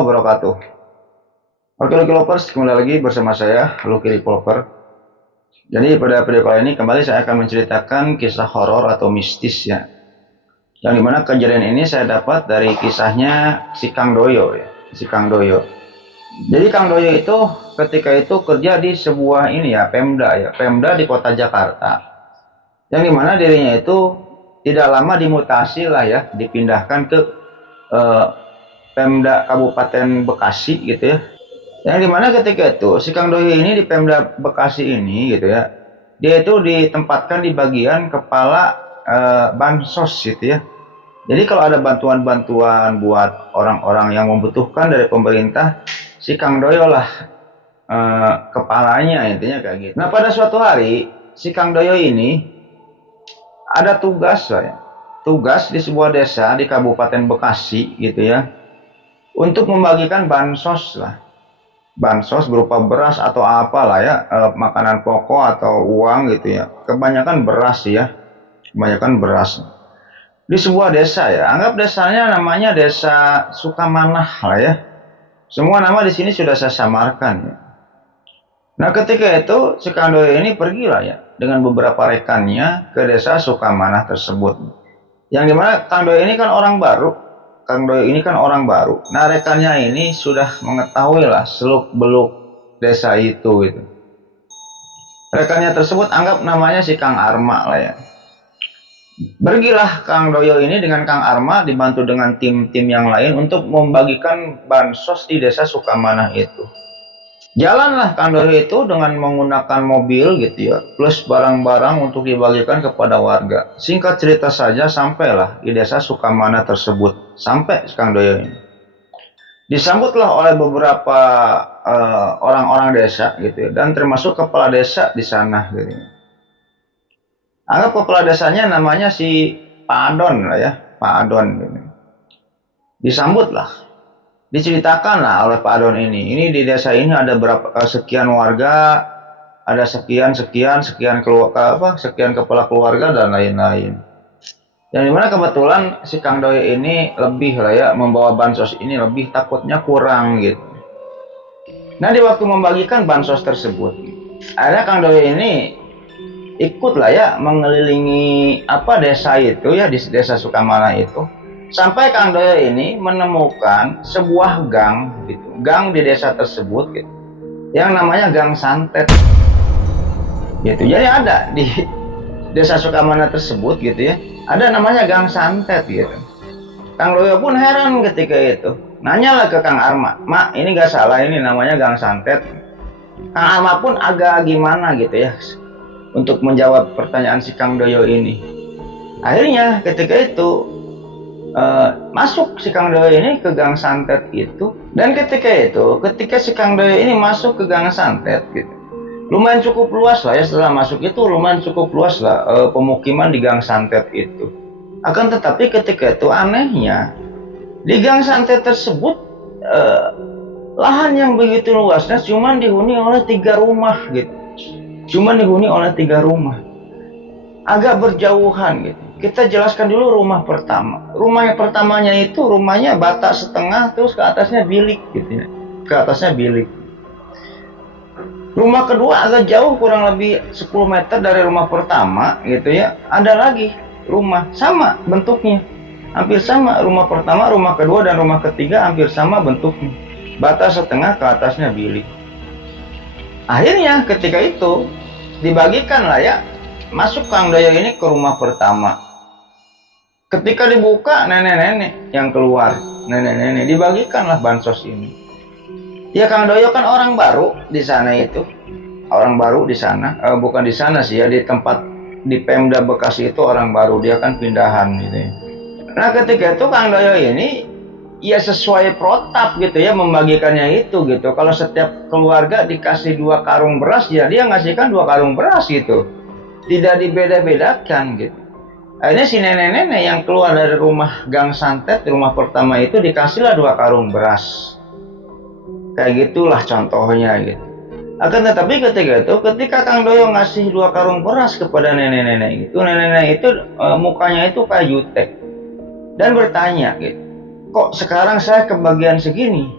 Wabarakatuh. Oke Lucky Lovers, kembali lagi bersama saya Lucky Developer. Jadi pada video kali ini kembali saya akan menceritakan kisah horor atau mistis ya. Yang dimana kejadian ini saya dapat dari kisahnya si Kang Doyo ya, si Kang Doyo. Jadi Kang Doyo itu ketika itu kerja di sebuah ini ya, Pemda di kota Jakarta. Yang dimana dirinya itu tidak lama dimutasi lah ya, dipindahkan ke Pemda Kabupaten Bekasi gitu ya. Yang dimana ketika itu si Kang Doyo ini di Pemda Bekasi ini gitu ya, dia itu ditempatkan di bagian kepala bansos gitu ya. Jadi kalau ada bantuan-bantuan buat orang-orang yang membutuhkan dari pemerintah, si Kang Doyo lah kepalanya, intinya kayak gitu. Nah pada suatu hari si Kang Doyo ini ada tugas lah ya, tugas di sebuah desa di Kabupaten Bekasi gitu ya, untuk membagikan bansos lah, bansos berupa beras atau apalah ya, makanan pokok atau uang gitu ya, kebanyakan beras ya, kebanyakan beras di sebuah desa ya. Anggap desanya namanya Desa Sukamanah lah ya, semua nama di sini sudah saya samarkan ya. Nah ketika itu si Kang Doyo ini pergi lah ya dengan beberapa rekannya ke Desa Sukamanah tersebut, yang dimana Kang Doyo ini kan orang baru. Kang Doyo ini kan orang baru. Nah rekannya ini sudah mengetahui lah seluk beluk desa itu gitu. Rekannya tersebut anggap namanya si Kang Arma lah ya. Pergilah Kang Doyo ini dengan Kang Arma dibantu dengan tim-tim yang lain untuk membagikan bansos di Desa Sukamanah itu. Jalanlah Kang Doyo itu dengan menggunakan mobil gitu ya, plus barang-barang untuk dibagikan kepada warga. Singkat cerita saja, sampailah di Desa Sukamanah tersebut. Sampai Kang Doyo ini disambutlah oleh beberapa orang-orang desa gitu ya, dan termasuk kepala desa di sana gitu. Anggap kepala desanya namanya si Pak Adon lah ya, Pak Adon gitu. Disambutlah, diceritakan lah oleh Pak Adon ini di desa ini ada berapa sekian warga, ada sekian keluarga, sekian kepala keluarga dan lain-lain. Yang dimana kebetulan si Kang Doyo ini lebih lah ya, membawa bansos ini lebih, takutnya kurang gitu. Nah di waktu membagikan bansos tersebut, akhirnya Kang Doyo ini ikut lah ya mengelilingi desa itu ya, di Desa Sukamanah itu. Sampai Kang Doyo ini menemukan sebuah gang gitu, gang di desa tersebut gitu, yang namanya Gang Santet gitu. Jadi ada di Desa Sukamanah tersebut gitu ya, ada namanya Gang Santet gitu. Kang Doyo pun heran ketika itu, nanyalah ke Kang Arma, "Mak, ini gak salah ini namanya Gang Santet?" Kang Arma pun agak gimana gitu ya untuk menjawab pertanyaan si Kang Doyo ini. Akhirnya ketika itu masuk si Kang Doyo ini ke Gang Santet itu, dan ketika si Kang Doyo ini masuk ke Gang Santet gitu, lumayan cukup luas lah ya. Setelah masuk itu lumayan cukup luas lah pemukiman di Gang Santet itu. Akan tetapi ketika itu anehnya di Gang Santet tersebut lahan yang begitu luasnya cuman dihuni oleh 3 rumah gitu, cuman dihuni oleh 3 rumah, agak berjauhan gitu. Kita jelaskan dulu rumah pertama. Rumah yang pertamanya itu rumahnya bata setengah, terus ke atasnya bilik gitu ya, ke atasnya bilik. Rumah kedua agak jauh, kurang lebih 10 meter dari rumah pertama gitu ya, ada lagi rumah sama bentuknya, hampir sama. Rumah pertama, rumah kedua, dan rumah ketiga hampir sama bentuknya, bata setengah, ke atasnya bilik. Akhirnya ketika itu dibagikan lah ya, masuk Kang Doyo ini ke rumah pertama. Ketika dibuka, nenek-nenek yang keluar. nenek-nenek, dibagikanlah bansos ini. Ya Kang Doyo kan orang baru di sana itu, orang baru di sana, bukan di sana sih ya, di tempat di Pemda Bekasi itu orang baru, dia kan pindahan gitu ya. Nah ketika itu Kang Doyo ini ya sesuai protap gitu ya membagikannya itu gitu. Kalau setiap keluarga dikasih 2 karung beras ya dia ngasihkan 2 karung beras gitu, tidak dibeda-bedakan gitu. Akhirnya si nenek-nenek yang keluar dari rumah Gang Santet, rumah pertama itu dikasihlah 2 karung beras. Kayak gitulah contohnya gitu. Akan tetapi ketika Kang Doyo ngasih 2 karung beras kepada nenek-nenek itu mukanya itu kayak jutek dan bertanya gitu, kok sekarang saya kebagian segini?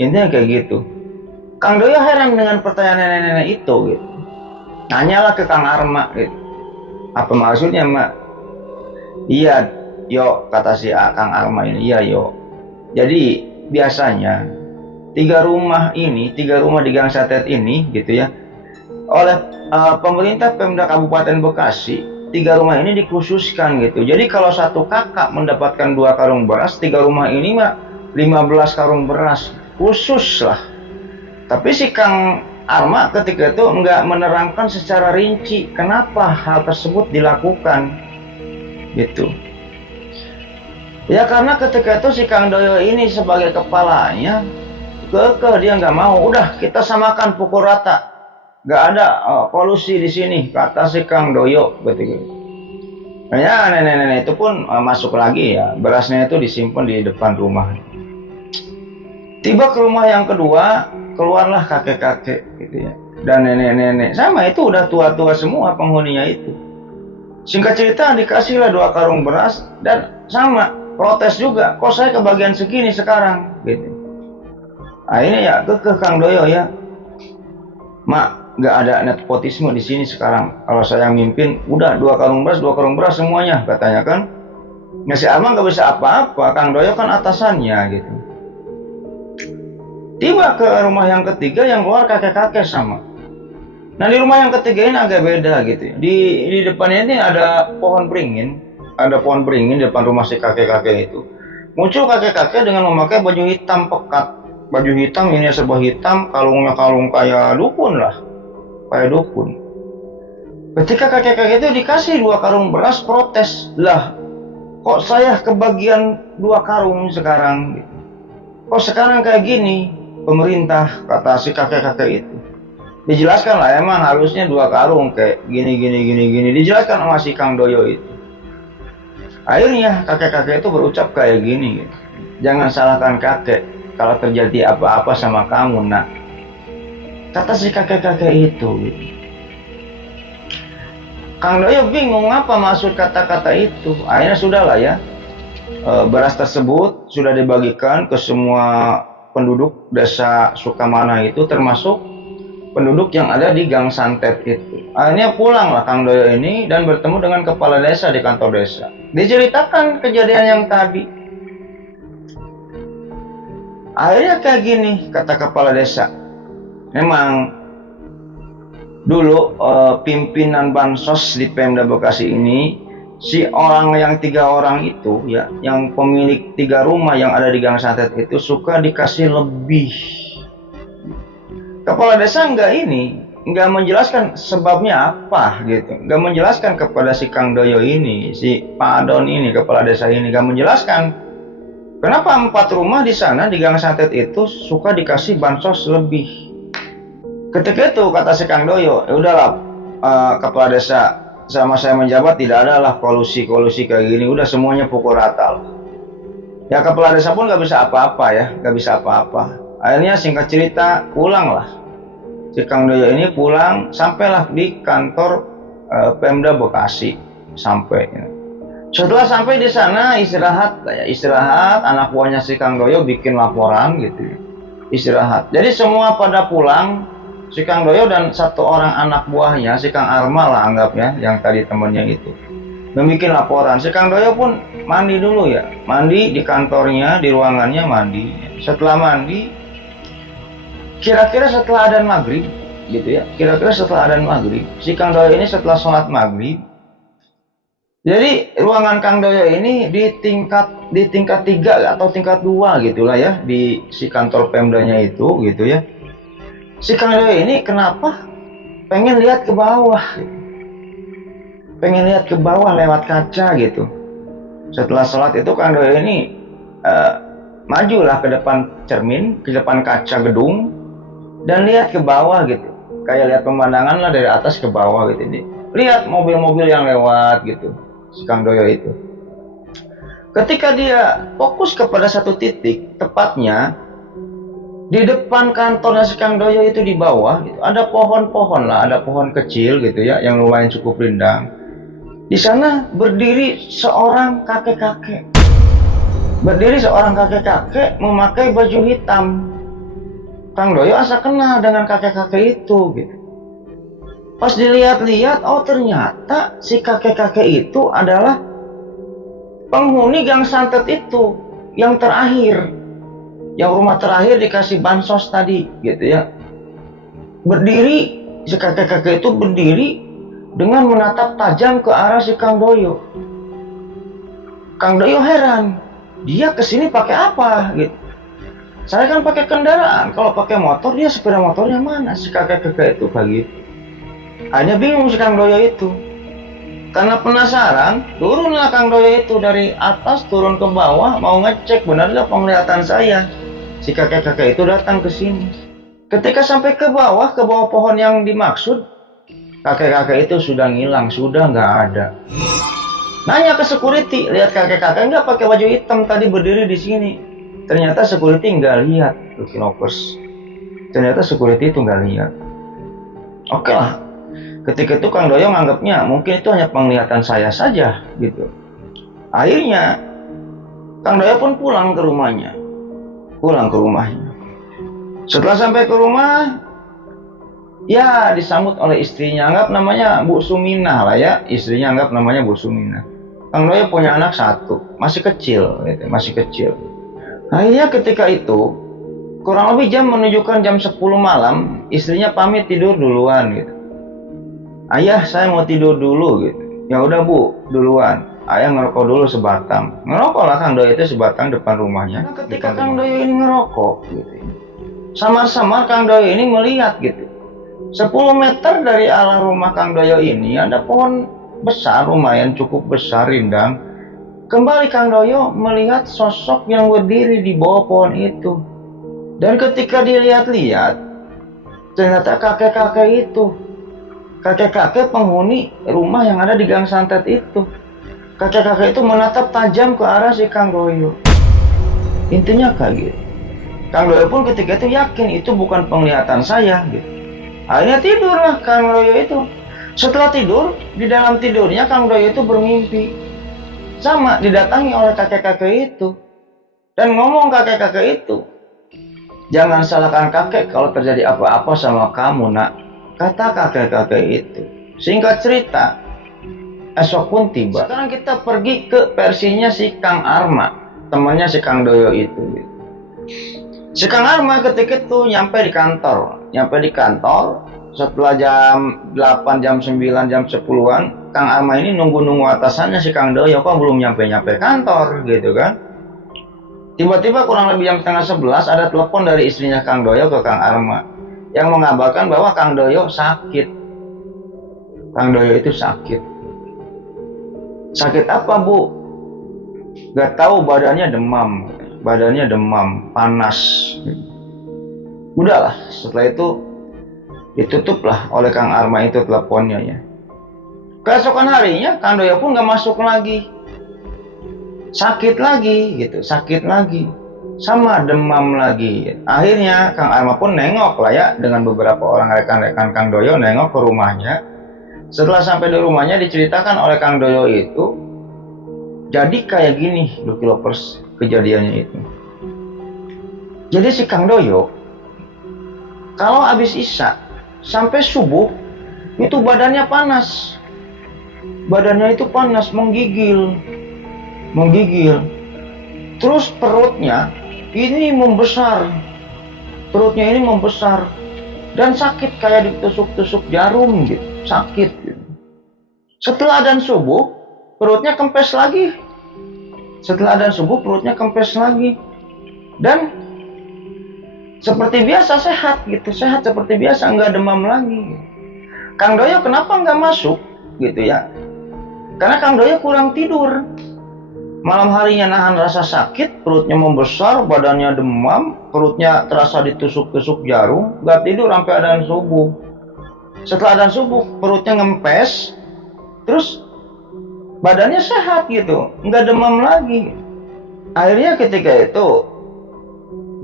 Intinya kayak gitu. Kang Doyo heran dengan pertanyaan nenek-nenek itu gitu. Nanyalah ke Kang Arma gitu. Apa maksudnya, Mak? Iya, yo, kata si Kang Arma ini. Iya, yo. Jadi biasanya 3 rumah di Gang Santet ini gitu ya, oleh pemerintah Pemda Kabupaten Bekasi, 3 rumah ini dikhususkan gitu. Jadi kalau satu kakak mendapatkan 2 karung beras, 3 rumah ini mah 15 karung beras khusus lah. Tapi si Kang Arma ketika itu nggak menerangkan secara rinci kenapa hal tersebut dilakukan gitu. Ya karena ketika itu si Kang Doyo ini sebagai kepalanya dia nggak mau, udah kita samakan pukul rata, nggak ada polusi di sini, kata si Kang Doyo gitu. Ya nenek-nenek itu pun masuk lagi ya, berasnya itu disimpan di depan rumah. Tiba ke rumah yang kedua, keluarlah kakek-kakek gitu ya, dan nenek-nenek sama itu udah tua-tua semua penghuninya itu. Singkat cerita dikasihlah 2 karung beras dan sama protes juga, kok saya kebagian segini sekarang gitu. Akhirnya ya ke Kang Doyo ya, Mak, nggak ada nepotisme di sini sekarang. Kalau saya yang mimpin, udah 2 karung beras semuanya, katanya kan. Ngasih Arma nggak bisa apa-apa, Kang Doyo kan atasannya gitu. Tiba ke rumah yang ketiga yang keluar kakek-kakek sama. Nah di rumah yang ketiga ini agak beda gitu. Di depannya ini ada pohon beringin, di depan rumah si kakek-kakek itu. Muncul kakek-kakek dengan memakai baju hitam pekat. Baju hitam, ini serba hitam, kalungnya kalung kayak dukun lah, kayak dukun. Ketika kakek-kakek itu dikasih 2 karung beras, protes, lah kok saya kebagian 2 karung sekarang, kok sekarang kayak gini pemerintah, kata si kakek-kakek itu. Dijelaskan lah emang harusnya 2 karung kayak gini, dijelaskan sama si Kang Doyo itu. Akhirnya kakek-kakek itu berucap kayak gini gitu. Jangan salahkan kakek kalau terjadi apa-apa sama kamu, Nak, kata si kakek-kakek itu gitu. Kang Doyo bingung apa maksud kata-kata itu. Akhirnya sudahlah ya, beras tersebut sudah dibagikan ke semua penduduk desa Sukamana itu, termasuk penduduk yang ada di Gang Santet itu. Akhirnya pulanglah Kang Doyo ini dan bertemu dengan kepala desa di kantor desa. Diceritakan kejadian yang tadi. Akhirnya kayak gini, kata kepala desa. Memang dulu pimpinan bansos di Pemda Bekasi ini, si orang yang 3 orang itu ya, yang pemilik 3 rumah yang ada di Gang Santet itu suka dikasih lebih. Kepala desa nggak menjelaskan sebabnya apa gitu, nggak menjelaskan kepada si Kang Doyo ini, si Pak Adon ini, kepala desa ini nggak menjelaskan kenapa 4 rumah di sana di Gang Santet itu suka dikasih bansos lebih. Ketika itu kata si Kang Doyo, ya udahlah kepala desa, sama saya menjabat tidak ada lah kolusi kayak gini, udah semuanya pukul rata lah. Ya kepala desa pun nggak bisa apa-apa ya, nggak bisa apa-apa. Akhirnya singkat cerita pulanglah si Kang Doyo ini, pulang sampailah di kantor Pemda Bekasi. Sampai setelah sampai di sana istirahat, anak buahnya si Kang Doyo bikin laporan gitu, istirahat. Jadi semua pada pulang, si Kang Doyo dan 1 orang anak buahnya, si Kang Arma lah anggapnya, yang tadi temennya itu, membuat laporan. Si Kang Doyo pun mandi dulu ya, mandi di kantornya, di ruangannya mandi. Setelah mandi, kira-kira setelah adzan maghrib gitu ya, si Kang Doyo ini setelah sholat maghrib, jadi ruangan Kang Doyo ini di tingkat di tingkat 3 atau tingkat 2 gitulah ya, di si kantor Pemdanya itu gitu ya. Si Kang Doyo ini kenapa pengen lihat ke bawah, pengen lihat ke bawah lewat kaca gitu. Setelah sholat itu Kang Doyo ini majulah ke depan cermin, ke depan kaca gedung, dan lihat ke bawah gitu, kayak lihat pemandangan lah dari atas ke bawah gitu. Lihat mobil-mobil yang lewat gitu, si Kang Doyo itu. Ketika dia fokus kepada satu titik, tepatnya di depan kantornya si Kang Doyo itu di bawah gitu, ada pohon-pohon lah, ada pohon kecil gitu ya, yang lumayan cukup rindang. Di sana berdiri seorang kakek-kakek. Berdiri seorang kakek-kakek memakai baju hitam. Kang Doyo asa kenal dengan kakek-kakek itu gitu. Pas dilihat-lihat, oh ternyata si kakek-kakek itu adalah penghuni Gang Santet itu, yang terakhir, yang rumah terakhir dikasih bansos tadi gitu ya. Berdiri, si kakek-kakek itu berdiri dengan menatap tajam ke arah si Kang Doyo. Kang Doyo heran, dia kesini pakai apa gitu. Saya kan pakai kendaraan, kalau pakai motor dia sepeda motornya mana, si kakek-kakek itu begitu. Hanya bingung si Kang Doyo itu. Karena penasaran, turunlah Kang Doyo itu dari atas turun ke bawah, mau ngecek benar nggak penglihatan saya. Si kakek-kakek itu datang ke sini. Ketika sampai ke bawah pohon yang dimaksud, kakek-kakek itu sudah ngilang, sudah nggak ada. Nanya ke security, lihat kakek-kakek nggak pakai baju hitam tadi berdiri di sini. Ternyata security nggak lihat, Lucky Lovers. Ternyata security itu nggak lihat. Oke lah. Ketika itu Kang Doyo nganggapnya mungkin itu hanya penglihatan saya saja gitu. Akhirnya Kang Doyo pun pulang ke rumahnya. Setelah sampai ke rumah, ya disambut oleh istrinya, anggap namanya Bu Suminah lah ya, istrinya anggap namanya Bu Suminah. Kang Doyo punya anak satu, masih kecil gitu, masih kecil. Akhirnya ketika itu kurang lebih menunjukkan jam 10 malam, istrinya pamit tidur duluan gitu. Ayah, saya mau tidur dulu gitu. Ya udah Bu, duluan. Ayah ngerokok dulu sebatang. Ngerokok lah Kang Doyo itu sebatang depan rumahnya. Nah, ketika Kang Doyo ini ngerokok gitu, samar-samar Kang Doyo ini melihat gitu, 10 meter dari arah rumah Kang Doyo ini ada pohon besar, lumayan cukup besar, rindang. Kembali Kang Doyo melihat sosok yang berdiri di bawah pohon itu. Dan ketika dilihat-lihat, ternyata kakek-kakek itu. Kakek-kakek penghuni rumah yang ada di Gang Santet itu. Kakek-kakek itu menatap tajam ke arah si Kang Doyo. Intinya kaget. Kang Doyo pun ketika itu yakin itu bukan penglihatan saya gitu. Akhirnya tidurlah Kang Doyo itu. Setelah tidur, di dalam tidurnya Kang Doyo itu bermimpi. Sama didatangi oleh kakek-kakek itu. Dan ngomong kakek-kakek itu, jangan salahkan kakek kalau terjadi apa-apa sama kamu nak, kata kakek-kakek itu. Singkat cerita, esok pun tiba. Sekarang kita pergi ke versinya si Kang Arma, temannya si Kang Doyo itu. Si Kang Arma ketika itu nyampe di kantor. Setelah jam 8, jam 9, jam 10-an, Kang Arma ini nunggu-nunggu atasannya si Kang Doyo kok belum nyampe-nyampe kantor gitu kan. Tiba-tiba kurang lebih jam setengah 11 ada telepon dari istrinya Kang Doyo ke Kang Arma yang mengabarkan bahwa Kang Doyo sakit. Kang Doyo itu sakit. Sakit apa Bu? Gak tahu, badannya demam, panas. Udahlah, setelah itu ditutuplah oleh Kang Arma itu teleponnya ya. Keesokan harinya Kang Doyo pun gak masuk lagi. Sakit lagi, sama demam lagi. Akhirnya Kang Arma pun nengok lah ya, dengan beberapa orang rekan-rekan Kang Doyo nengok ke rumahnya. Setelah sampai di rumahnya diceritakan oleh Kang Doyo itu, jadi kayak gini Lucky Lovers kejadiannya itu. Jadi si Kang Doyo kalau habis isya sampai subuh itu badannya panas. Badannya itu panas, menggigil. Terus perutnya ini membesar. Dan sakit kayak ditusuk-tusuk jarum gitu, sakit gitu. Setelah adzan subuh, perutnya kempes lagi. Setelah adzan subuh perutnya kempes lagi. Dan seperti biasa sehat gitu, sehat seperti biasa, nggak demam lagi. Kang Doyo kenapa nggak masuk gitu ya? Karena Kang Doyo kurang tidur. Malam harinya nahan rasa sakit, perutnya membesar, badannya demam, perutnya terasa ditusuk-tusuk jarum, nggak tidur sampai adzan subuh. Setelah adzan subuh perutnya ngempes, terus badannya sehat gitu, nggak demam lagi. Akhirnya ketika itu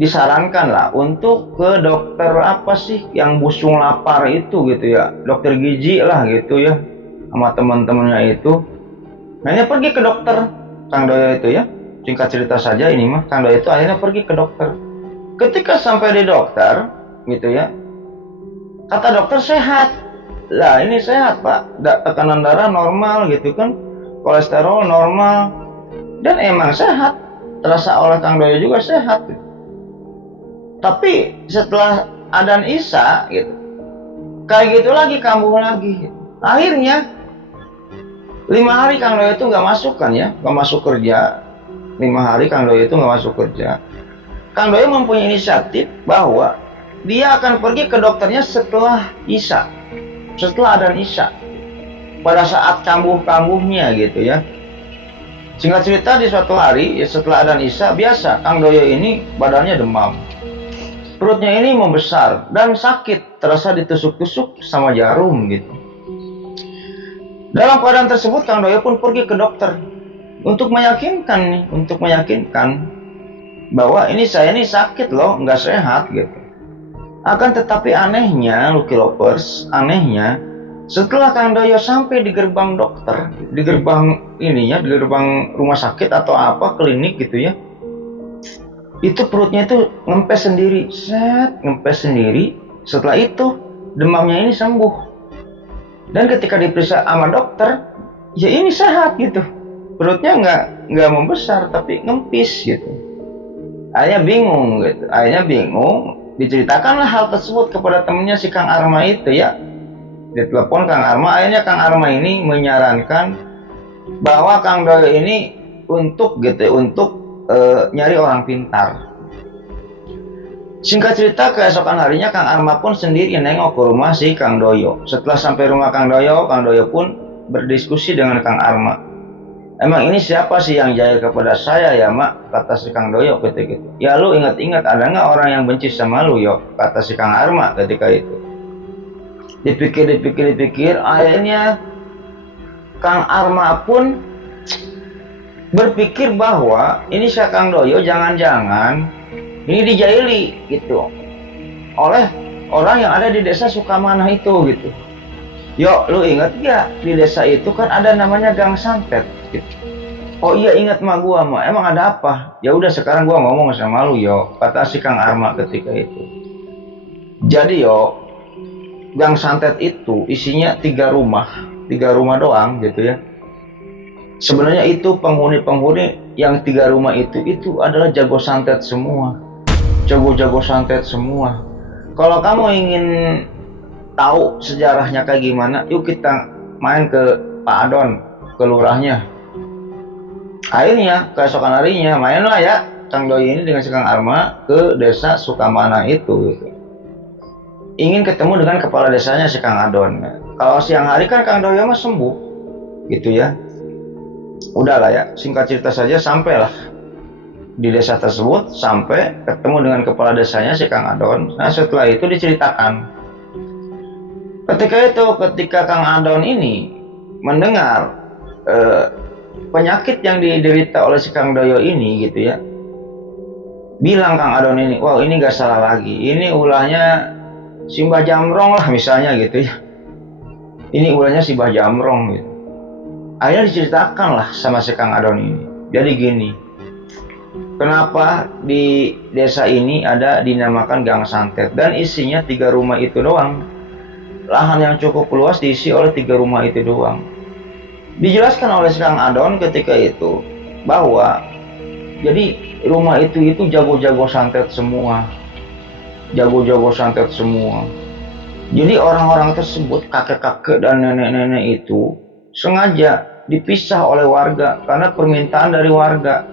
disarankan lah untuk ke dokter apa sih yang busung lapar itu gitu ya, dokter gizi lah gitu ya, sama teman-temannya itu. Akhirnya pergi ke dokter Kang Doyo itu ya. Singkat cerita saja ini mah, Kang Doyo itu akhirnya pergi ke dokter. Ketika sampai di dokter gitu ya, kata dokter sehat. Lah ini sehat pak, tekanan darah normal gitu kan, kolesterol normal, dan emang sehat, terasa oleh Kang Doyo juga sehat gitu. Tapi setelah adzan isya gitu, kayak gitu lagi, kambuh lagi gitu. Akhirnya 5 hari Kang Doyo itu nggak masuk kan ya, nggak masuk kerja. 5 hari Kang Doyo itu nggak masuk kerja. Kang Doyo mempunyai inisiatif bahwa dia akan pergi ke dokternya setelah isya, setelah adzan isya, pada saat kambuh-kambuhnya gitu ya. Singkat cerita di suatu hari ya, setelah adzan isya, biasa Kang Doyo ini badannya demam, perutnya ini membesar dan sakit, terasa ditusuk-tusuk sama jarum gitu. Dalam keadaan tersebut Kang Doyo pun pergi ke dokter untuk meyakinkan bahwa ini saya ini sakit loh, nggak sehat gitu. Akan tetapi anehnya, Lucky Lovers, anehnya setelah Kang Doyo sampai di gerbang dokter, di gerbang ininya, di gerbang rumah sakit atau apa, klinik gitu ya, itu perutnya itu ngempes sendiri, ngempes sendiri. Setelah itu demamnya ini sembuh. Dan ketika diperiksa sama dokter, ya ini sehat gitu, perutnya nggak membesar tapi ngempis gitu. Akhirnya bingung, diceritakanlah hal tersebut kepada temennya si Kang Arma itu ya. Ditelepon Kang Arma, akhirnya Kang Arma ini menyarankan bahwa Kang Doyo ini untuk nyari orang pintar. Singkat cerita, keesokan harinya Kang Arma pun sendiri nengok ke rumah si Kang Doyo. Setelah sampai rumah Kang Doyo pun berdiskusi dengan Kang Arma. Emang ini siapa sih yang jahil kepada saya ya mak, kata si Kang Doyo ketika itu. Ya lu ingat-ingat, ada nggak orang yang benci sama lu yo, kata si Kang Arma ketika itu. Dipikir, akhirnya Kang Arma pun berpikir bahwa ini si Kang Doyo jangan-jangan ini dijahili gitu oleh orang yang ada di desa Sukamanah itu gitu. Yo, lu inget gak di desa itu kan ada namanya Gang Santet gitu. Oh iya ingat mah gua mah, emang ada apa? Ya udah sekarang gua ngomong sama lu yo, kata si Kang Arma ketika itu. Jadi yo, Gang Santet itu isinya 3 rumah doang gitu ya. Sebenarnya itu penghuni yang 3 rumah itu adalah jago santet semua. Jago-jago santet semua. Kalau kamu ingin tahu sejarahnya kayak gimana, yuk kita main ke Pak Adon, ke lurahnya. Akhirnya keesokan harinya mainlah ya Kang Doyo ini dengan si Kang Arma ke desa Sukamanah itu gitu. Ingin ketemu dengan kepala desanya si Kang Adon. Kalau siang hari kan Kang Doyo mah sembuh gitu ya. Udahlah ya, singkat cerita saja sampailah di desa tersebut, sampai ketemu dengan kepala desanya si Kang Adon. Nah setelah itu diceritakan, ketika Kang Adon ini mendengar penyakit yang diderita oleh si Kang Doyo ini gitu ya, bilang Kang Adon ini, wow ini gak salah lagi, ini ulahnya si Mbah Jamrong lah misalnya gitu ya, ini ulahnya si Mbah Jamrong gitu. Akhirnya diceritakan lah sama si Kang Adon ini. Jadi gini, kenapa di desa ini ada dinamakan Gang Santet dan isinya 3 rumah itu doang. Lahan yang cukup luas diisi oleh 3 rumah itu doang. Dijelaskan oleh Kang Adon ketika itu bahwa jadi rumah itu jago-jago santet semua. Jago-jago santet semua. Jadi orang-orang tersebut, kakek-kakek dan nenek-nenek itu sengaja dipisah oleh warga karena permintaan dari warga.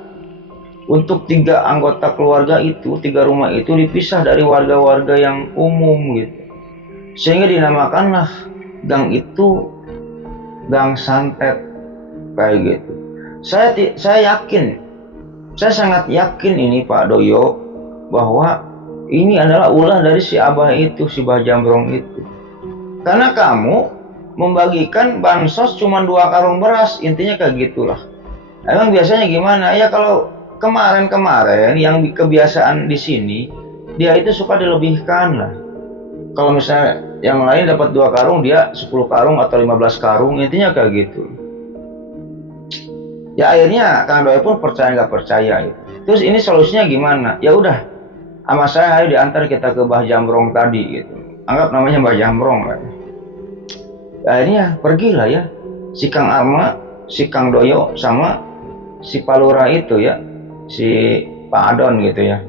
Untuk 3 anggota keluarga itu, 3 rumah itu dipisah dari warga-warga yang umum gitu. Sehingga dinamakanlah gang itu gang santet kayak gitu. Saya yakin, saya sangat yakin ini Pak Doyo bahwa ini adalah ulah dari si Abah itu, si Bah Jambrong itu. Karena kamu membagikan bansos cuma 2 karung beras, intinya kayak gitulah. Emang biasanya gimana? Ya kalau kemarin-kemarin yang kebiasaan di sini, dia itu suka dilebihkan lah. Kalau misalnya yang lain dapat 2 karung, dia 10 karung atau 15 karung, intinya kayak gitu. Ya akhirnya Kang Doi pun percaya nggak percaya gitu. Terus ini solusinya gimana? Ya udah, sama saya ayo diantar kita ke Bah Jambrong tadi gitu. Anggap namanya Bah Jambrong lah. Ya, akhirnya pergilah ya si Kang Arma, si Kang Doyo sama si Palura itu ya, si Pak Adon gitu ya.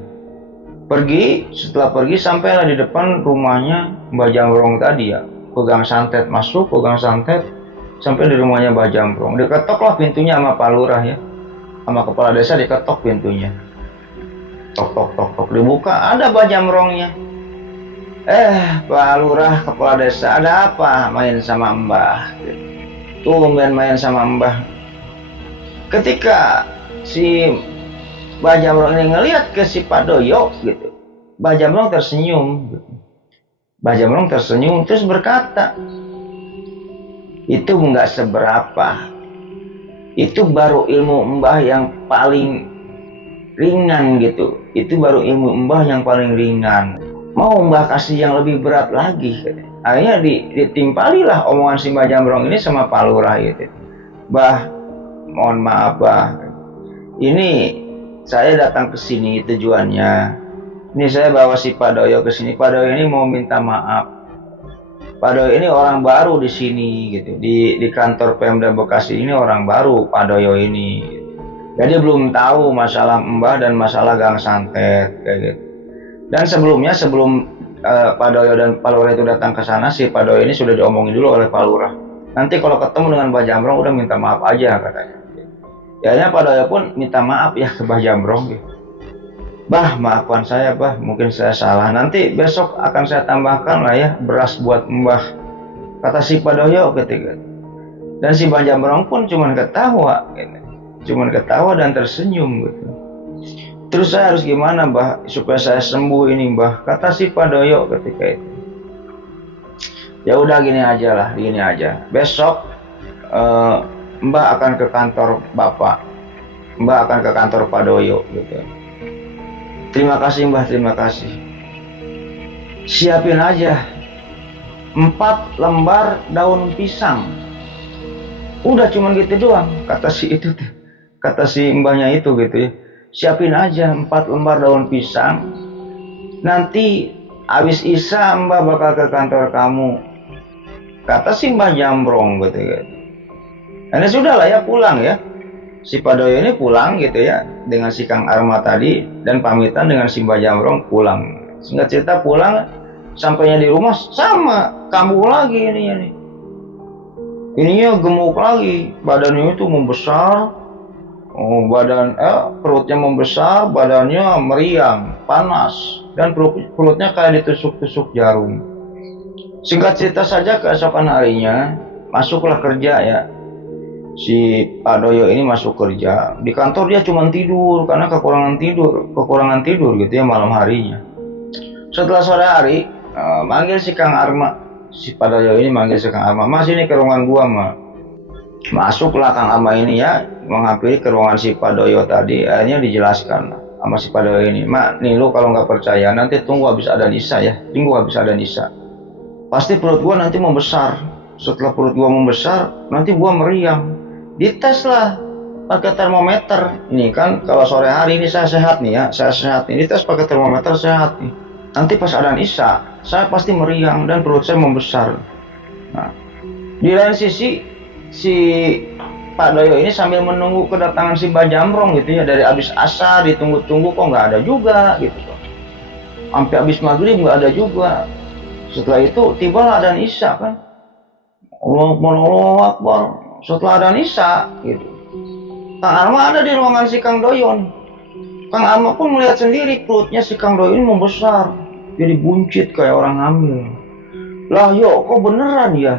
Pergi, setelah pergi sampailah di depan rumahnya Mbah Jambrong tadi ya. Pegang santet, masuk pegang santet sampai di rumahnya Mbah Jambrong. Diketok lah pintunya sama Pak Lurah ya. Sama kepala desa diketok pintunya. Tok tok tok tok, dibuka, ada Mbah Jambrongnya. Pak Lurah, kepala desa, ada apa main sama Mbah? Tumben main sama Mbah. Ketika si Mbah Jambrong ini ngelihat ke si Pak Doyo gitu, Mbah Jambrong tersenyum gitu. Mbah Jambrong tersenyum terus berkata, itu nggak seberapa, itu baru ilmu Mbah yang paling ringan gitu, itu baru ilmu Mbah yang paling ringan, mau Mbah kasih yang lebih berat lagi gitu. Akhirnya ditimpalilah omongan si Mbah Jambrong ini sama Pak Lurah gitu. Bah, mohon maaf Bah, ini saya datang ke sini tujuannya. Ini saya bawa si Pak Doyo ke sini. Pak Doyo ini mau minta maaf. Pak Doyo ini orang baru di sini gitu. Di kantor Pemda Bekasi ini orang baru Pak Doyo ini. Jadi belum tahu masalah Mbah dan masalah gang santet kayak gitu. Dan sebelumnya sebelum Pak Doyo dan Pak Lurah itu datang ke sana, si Pak Doyo ini sudah diomongin dulu oleh Pak Lurah. Nanti kalau ketemu dengan Mbah Jambrong udah minta maaf aja katanya. Ya, Pak Doyo pun minta maaf ya ke Mbah Jambrong gitu. Bah, maafkan saya Bah, mungkin saya salah. Nanti besok akan saya tambahkan lah ya beras buat Mbah, kata si Pak Doyo ketika. Dan si Mbah Jambrong pun cuman ketawa gitu. Cuman ketawa dan tersenyum gitu. Terus saya harus gimana Mbah supaya saya sembuh ini Mbah, kata si Pak Doyo ketika itu. Ya udah gini aja lah, gini aja. Besok Mbah akan ke kantor Bapak, Mbah akan ke kantor Pak Doyo gitu. Terima kasih Mbah, terima kasih. Siapin aja 4 lembar daun pisang. Udah cuman gitu doang, kata si itu, kata si Mbahnya itu gitu ya. Siapin aja 4 lembar daun pisang. Nanti habis Isya Mbah bakal ke kantor kamu, kata si Mbah Jambrong gitu ya. Nah sudah lah ya, pulang ya. Si Pak Doyo ini pulang gitu ya dengan si Kang Arma tadi dan pamitan dengan si Mbah Jambrong pulang. Singkat cerita pulang, sampainya di rumah sama kambuh lagi ini. Ininya gemuk lagi, badannya itu membesar, perutnya membesar, badannya meriang, panas, dan perutnya kayak ditusuk-tusuk jarum. Singkat cerita saja keesokan harinya masuklah kerja ya. Si Pak Doyo ini masuk kerja. Di kantor dia cuma tidur karena kekurangan tidur gitu ya malam harinya. Setelah sore hari manggil si Kang Arma, si Pak Doyo ini manggil si Kang Arma, Mas ini ke ruangan gua Mas. Masuklah Kang Arma ini ya, menghampiri ke ruangan si Pak Doyo tadi. Akhirnya dijelaskan sama si Pak Doyo ini, Mak nih lu kalau nggak percaya nanti tunggu habis ada Nisa ya, tunggu habis ada Nisa. Pasti perut gua nanti membesar. Setelah perut gua membesar, nanti gua meriang. Dites lah pakai termometer. Ini kan kalau sore hari ini saya sehat nih ya, saya sehat nih. Dites pakai termometer sehat nih. Nanti pas adzan Isya, saya pasti meriang dan perut saya membesar. Nah, di lain sisi si Pak Doyo ini sambil menunggu kedatangan si Mbah Jambrong gitu ya, dari habis asar ditunggu-tunggu kok nggak ada juga gitu. Sampai habis maghrib nggak ada juga. Setelah itu tibalah adzan Isya kan. Allahu Akbar. setelah ada Nisa gitu, Kang Arma ada di ruangan si Kang Doyon. Kang Arma pun melihat sendiri perutnya si Kang Doyon ini membesar, jadi buncit kayak orang hamil. Lah yo, kok beneran ya?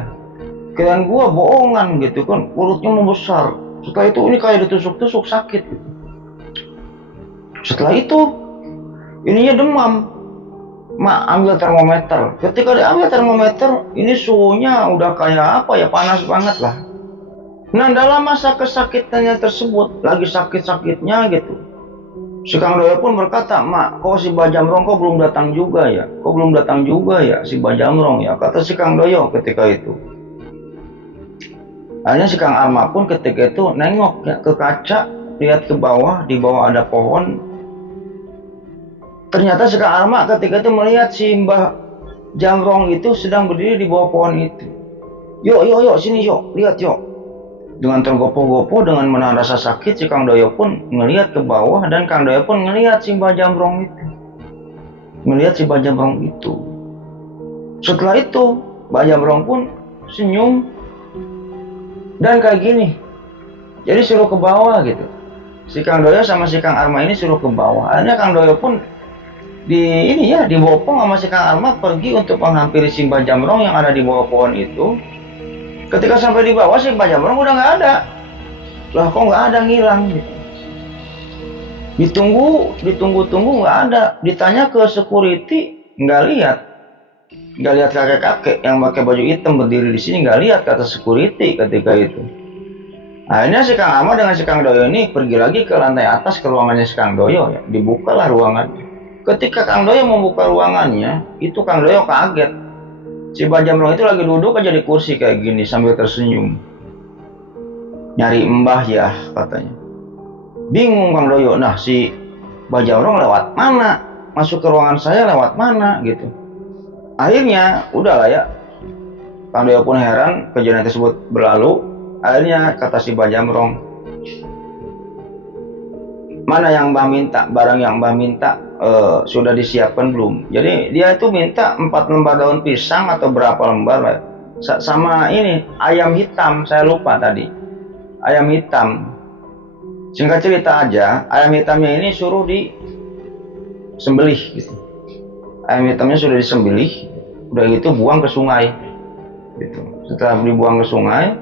Kirain gua bohongan gitu kan, perutnya membesar. Setelah itu ini kayak ditusuk-tusuk sakit gitu. Setelah itu ininya demam. Mak ambil termometer. Ketika diambil termometer, ini suhunya udah kayak apa ya, panas banget lah. Nah, dalam masa kesakitannya tersebut, lagi sakit-sakitnya gitu, si Kang Doyo pun berkata, "Mak, kok si Bajamrong kok belum datang juga ya? Kok belum datang juga ya si Bajamrong ya?" Kata si Kang Doyo ketika itu. Akhirnya si Kang Arma pun ketika itu nengok ya ke kaca, lihat ke bawah, di bawah ada pohon. Ternyata si Kang Arma ketika itu melihat si Mbah Jamrong itu sedang berdiri di bawah pohon itu. Yuk, sini yuk, lihat yuk. Dengan tergopoh-gopoh, dengan menahan rasa sakit, si Kang Doyo pun ngelihat ke bawah, dan Kang Doyo pun ngelihat si Mbah Jamrong itu. Ngelihat si Mbah Jamrong itu. Setelah itu, Mbah Jamrong pun senyum, dan kayak gini. Jadi suruh ke bawah gitu. Si Kang Doyo sama si Kang Arma ini suruh ke bawah. Akhirnya Kang Doyo pun dibopong sama si Kang Arma pergi untuk menghampiri si Mbah Jamrong yang ada di bawah pohon itu. Ketika sampai di bawah, si Mbah Jamrong udah nggak ada. Lah kok nggak ada, ngilang gitu. Ditunggu nggak ada. Ditanya ke security, nggak lihat kakek-kakek yang pakai baju hitam berdiri di sini, nggak lihat, kata security ketika itu. Akhirnya si Kang Arma dengan si Kang Doyo ini pergi lagi ke lantai atas ke ruangannya si Kang Doyo ya. Dibukalah ruangannya. Ketika Kang Doyo membuka ruangannya, itu Kang Doyo kaget. Si Mbah Jamrong itu lagi duduk aja di kursi kayak gini sambil tersenyum. Nyari mbah ya, katanya. Bingung Kang Doyo. Nah, si Mbah Jamrong lewat mana? Masuk ke ruangan saya lewat mana gitu. Akhirnya udahlah ya. Kang Doyo pun heran kejadian tersebut berlalu. Akhirnya kata si Mbah Jamrong, "Mana yang Mbah minta? Barang yang Mbah minta sudah disiapkan belum?" Jadi dia itu minta 4 lembar daun pisang atau berapa lembar lah. Sama ini ayam hitam, saya lupa tadi. Ayam hitam. Singkat cerita aja, ayam hitamnya ini suruh disembelih gitu. Ayam hitamnya sudah disembelih, udah gitu buang ke sungai gitu. Setelah dibuang ke sungai,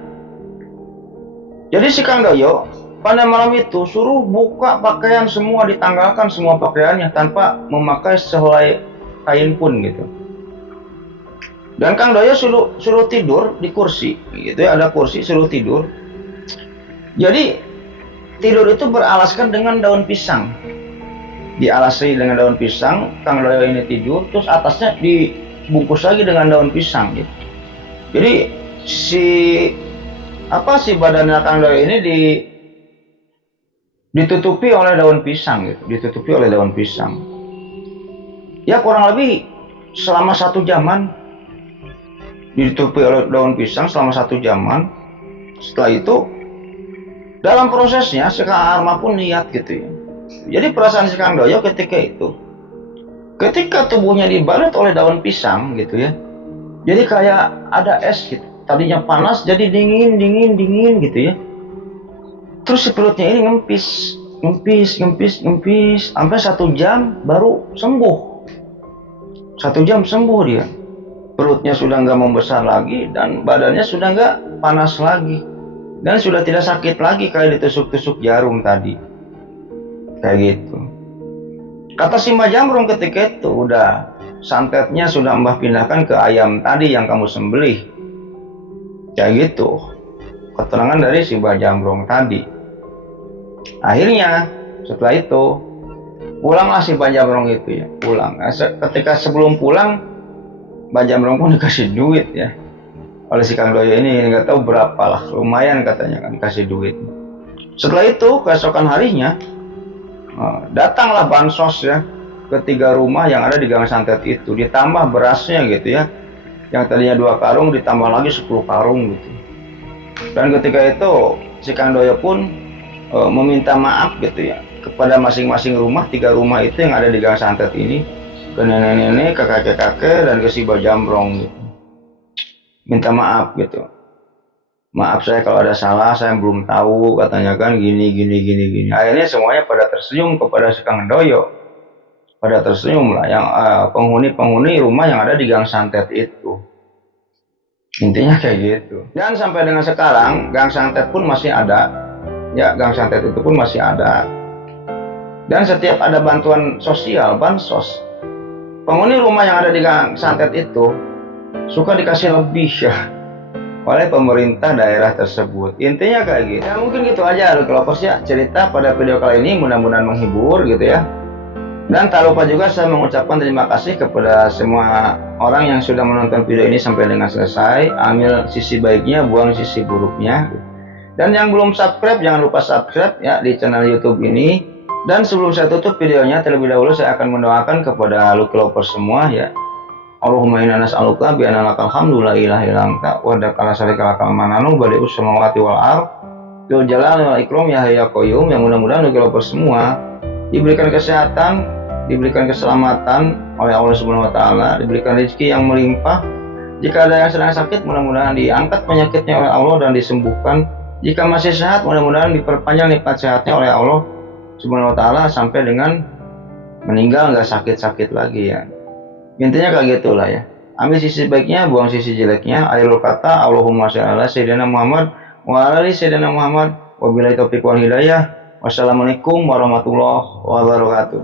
jadi si Kang Doyo pada malam itu suruh buka pakaian semua, ditanggalkan semua pakaiannya tanpa memakai sehelai kain pun gitu. Dan Kang Doyo suruh tidur di kursi gitu ya, ada kursi, suruh tidur. Jadi tidur itu beralaskan dengan daun pisang. Dialasi dengan daun pisang, Kang Doyo ini tidur, terus atasnya dibungkus lagi dengan daun pisang gitu. Jadi si badannya Kang Doyo ini ditutupi oleh daun pisang gitu, ditutupi oleh daun pisang. Ya kurang lebih selama 1 jaman ditutupi oleh daun pisang selama 1 jaman. Setelah itu dalam prosesnya si Kang Arma pun lihat gitu ya. Jadi perasaan si Kang Doyo ketika tubuhnya dibalut oleh daun pisang gitu ya. Jadi kayak ada es gitu. Tadinya panas jadi dingin gitu ya. Terus si perutnya ini ngempis sampai 1 jam baru sembuh. 1 jam sembuh dia. Perutnya sudah nggak membesar lagi dan badannya sudah nggak panas lagi dan sudah tidak sakit lagi kayak ditusuk-tusuk jarum tadi. Kayak gitu. Kata si Mbah Jamrong ketika itu, udah santetnya sudah Mbah pindahkan ke ayam tadi yang kamu sembelih. Kayak gitu keterangan dari si Mbah Jamrong tadi. Akhirnya setelah itu pulanglah si Mbah Jamrong itu ya, pulang. Ketika sebelum pulang, Mbah Jamrong pun dikasih duit ya oleh si Kang Doyo ini, nggak tahu berapa lah, lumayan katanya kan kasih duit. Setelah itu keesokan harinya datanglah bansos ya ke 3 rumah yang ada di Gang Santet itu, ditambah berasnya gitu ya, yang tadinya 2 karung ditambah lagi 10 karung gitu. Dan ketika itu si Kang Doyo pun meminta maaf gitu ya kepada masing-masing rumah, 3 rumah itu yang ada di Gang Santet ini, ke nenek-nenek, ke kakek-kakek, dan ke si Mbah Jamrong gitu. Minta maaf gitu. Maaf saya kalau ada salah, saya belum tahu, katanya kan gini gini gini gini. Akhirnya semuanya pada tersenyum kepada si Kang Doyo, pada tersenyum lah yang penghuni-penghuni rumah yang ada di Gang Santet itu. Intinya kayak gitu. Dan sampai dengan sekarang Gang Santet pun masih ada. Ya, Gang Santet itu pun masih ada. Dan setiap ada bantuan sosial, bansos, penghuni rumah yang ada di Gang Santet itu suka dikasih lebih ya oleh pemerintah daerah tersebut. Intinya kayak gitu. Ya mungkin gitu aja Lovers ya cerita pada video kali ini, mudah-mudahan menghibur gitu ya. Dan tak lupa juga saya mengucapkan terima kasih kepada semua orang yang sudah menonton video ini sampai dengan selesai. Ambil sisi baiknya, buang sisi buruknya. Dan yang belum subscribe, jangan lupa subscribe ya di channel YouTube ini. Dan sebelum saya tutup videonya, terlebih dahulu saya akan mendoakan kepada Lucky Lovers semua ya. Allahumma inna nas'aluka bi anna lakal hamdu la ilaha illa anta wa dakala syarika lakal mananu badi'us samawati wal ard dzul jalali wal ikram ya hayya qayyum. Yang mudah-mudahan Lucky Lovers semua diberikan kesehatan, diberikan keselamatan oleh Allah Subhanahu wa taala, diberikan rezeki yang melimpah. Jika ada yang sedang sakit, mudah-mudahan diangkat penyakitnya oleh Allah dan disembuhkan. Jika masih sehat, mudah-mudahan diperpanjang nikmat sehatnya oleh Allah Subhanahu wa taala sampai dengan meninggal nggak sakit-sakit lagi ya. Intinya kayak gitulah ya. Ambil sisi baiknya, buang sisi jeleknya. Akhirul kata, Allahumma sholli ala sayyidina Muhammad wa ala ali sayyidina Muhammad. Wabillahi taufiq wal hidayah. Wassalamualaikum warahmatullahi wabarakatuh.